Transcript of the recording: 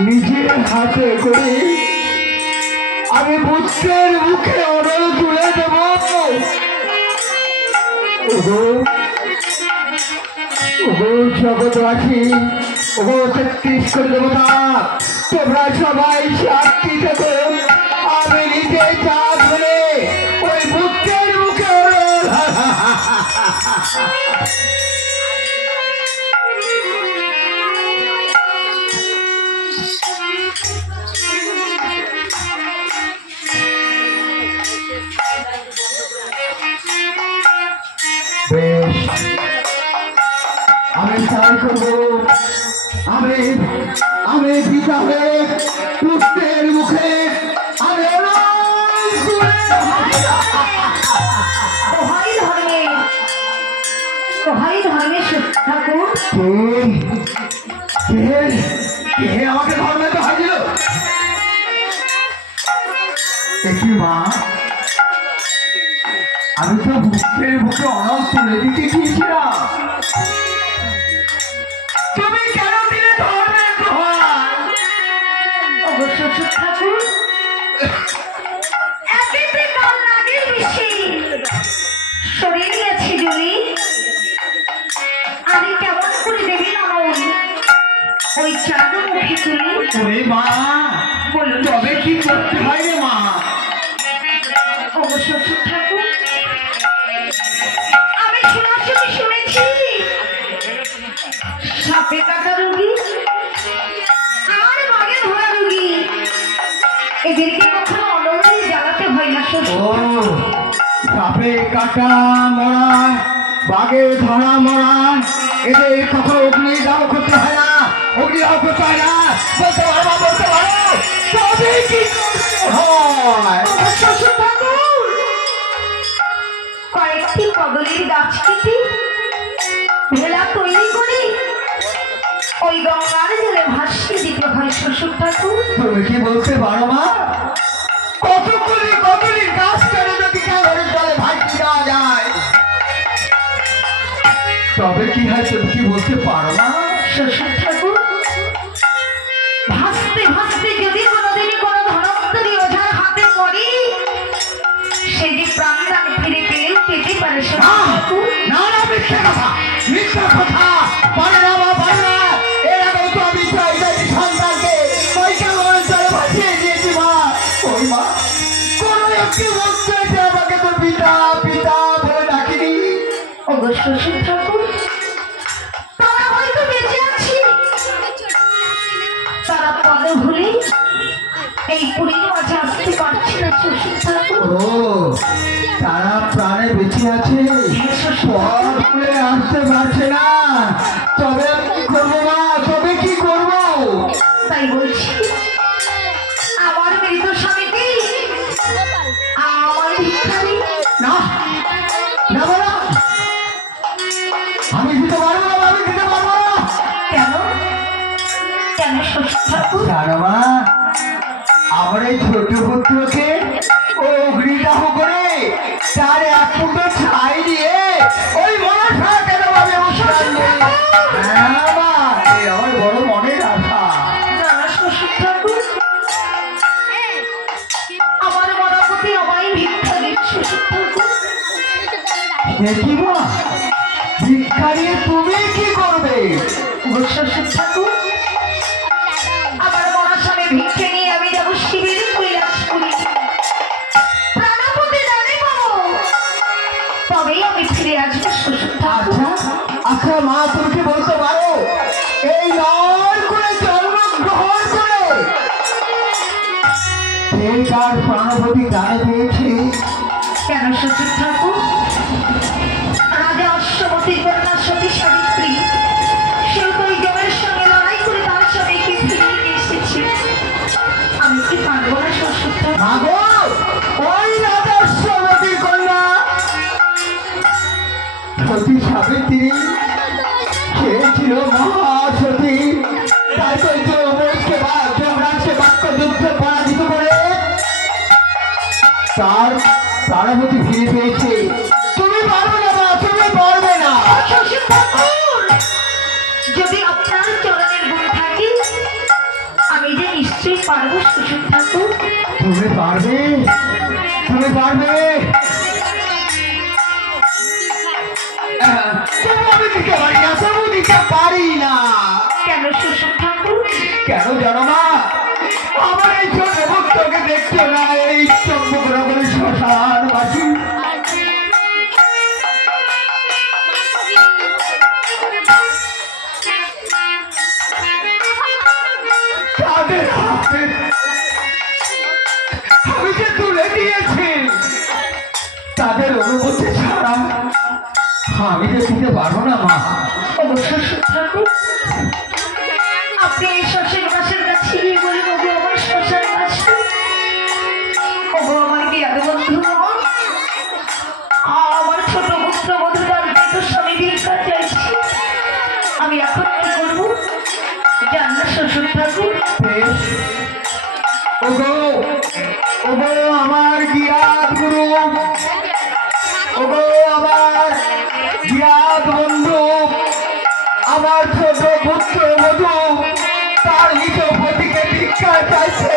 নিজের হাতে করে আমি পুত্রের মুখে অনল তুলে দেব। জগৎবাসী, ও ৩৬ কোটি দেবতা, তোমরা সবাই সাক্ষী থেকো। আমি নিজে চাঁদ ধরে ওই পুত্রের মুখে অনল আমি তাই করবো। আমি পিতা হয়ে পুত্রের মুখে আমি আমাকে ধর্মে তো হাজির দেখি মা, আমি তো পুত্রের মুখে অনল তুলে দিতে গিয়েছিলাম। তুমি কেন দিলে ধর্মের প্রহার? অবশ্য ঠাকুর, একেতে কাল লাগে বেশি শরীর গেছি জলি, আমি কেমন করে দেবী নামন ওই চাঁদ মুখে তুলি। ওরে মা, বলুন তবে কি করতে হয় রে মা? অবশ্য ঠাকুর, আমি শোনাশুনি শুনেছি সাপে কাটা রোগী আর বাঘে ধরা রোগী এদেরকে কখনো অনলে জ্বালাতে হয় না। ও সাপে কাটা মরা, বাঘে ধরা মরা, এদের কখনো অগ্নি দাও করতে হয় না, অগ্নি দাও করতে হয় না। বলতে পারো মা, বলতে পারো তবে কি করতে হয়? কয়েকটি কদলীর গাছ কেটে ভেলা তৈরি করে ওই গঙ্গার জলে ভাসিয়ে দিতে হয় শ্বশুর ঠাকুর। তুমি কি বলতে পারো মা? কতগুলি কদলীর গাছ কেটে যদি কাগজের জলে ভাসিয়ে দেওয়া যায় তবে কি হয়? তুমি কি বলতে পারো না? শ্বশুর ঠাকুর, ভাসতে ভাসতে যদি কোনোদিনই কোনো ধনন্তরী ওঝার হাতে পড়ি, সে যে প্রাণদান ফিরে পেলেও পেতে পারে। না না, মিথ্যা কথা, মিথ্যা কথা। পারে না মা, পারে না। এর আগেও তো আমি সন্তানকে ওই কাগজের জলে ভাসিয়ে দিয়েছি মা। ওই মা কোনো একটি বলছে যে আমাকে তো পিতা পিতা বলে ডাকিনি। অবশ্য শ্বশুর ঠাকুর, তারা হয়তো বেঁচে আছে, তারা পদ ভুলে এই পুরীর মাঝে আসতে পারছে না শ্বশুর ঠাকুর। ও, তারা প্রাণে বেঁচে আছে, পথ ভুলে আসতে পারছে না। তবে কি করবো মা, তবে কি করবো? তাই বলছি, আমার মৃত স্বামীকে আমার ভিখারি না না বলো, আমি দিতে পারবো না, আমি দিতে পারবো না। কেন কেন শ্বশুর ঠাকুর? মা, আমার এই ছোট পুত্রকে অগ্নিদাহ করে তার এক ফুটো ছাই দিয়ে ওই মনসা কেন ভাবে আমার বড় মনের আশা। শ্বশুর ঠাকুর, আমার মরাপতি আমায় ভিক্ষারি শ্বশুর ঠাকুর। কি মা, ভিক্ষা নিয়ে তুমি কি করবে? শ্বশুর ঠাকুর, আমার মরার স্বামী ভিক্ষে নিয়ে আমি যাবো শিবিরে কৈলাসপুরে, প্রাণপতি দানে পাবো, তবেই আমি ফিরে আসবো শ্বশুর ঠাকুর। আচ্ছা মা, তুমি কি বলতে পারো এই নর করে জন্মগ্রহণ করে তার প্রাণপতি দানে পেয়েছে? কেন শ্বশুর ঠাকুর? রাজা অশ্বমতীর কন্যা সতী সাবিত্রী সেও তো ওই জমের সঙ্গে লড়াই করে তার স্বামীকে ফিরিয়ে নিয়ে এসেছে। আমি কি পারবো না শ্বশুর ঠাকুর? ওই রাজা অশ্বমতীর কন্যা সতী সাবিত্রী, সে ছিল মহাসতী। তাই তো যমরাজকে বাক্য যুদ্ধে পরাজিত করে তার প্রাণপতি ফিরে পেয়েছে। তুমি পারবে না মা, তুমি পারবে না। শ্বশুর ঠাকুর, যদি আপনার চরণের গুণ থাকে আমি পারবো শ্বশুর ঠাকুর। তুমি পারবে, তুমি পারবে। তবু আমি দিতে পারি না, তবু দিতে পারি না। কেন শ্বশুর ঠাকুর? কেন জানো না, আমার এই ছোট ভক্তকে দেখছো না, এই চম্পকনগরের শ্মশানবাসী তাদের হাতে আমি যে তুলে দিয়েছি, তাদের অনুমতি ছাড়া আমি যে দিতে পারবো না মা। শ্বশুর ঠাকুর, আপনি এই শ্মশান বাসের কাছে গিয়ে বলে বাবু আমার শ্মশান বাসী, ওগো আমার কি আগে বন্ধু, আমার ছোট পুত্র বধূর তো স্বামী ভিক্ষা চাইছি, আমি এখন কি করবো জান না শ্বশুর ঠাকুর? বেশ, ওগো ওগো আমার জ্ঞাত গুরু, ওগো আমার জ্ঞাত বন্ধু, আমার ছোট পুত্র বধূ তার নিজ পতিকে ভিক্ষা চাইছে।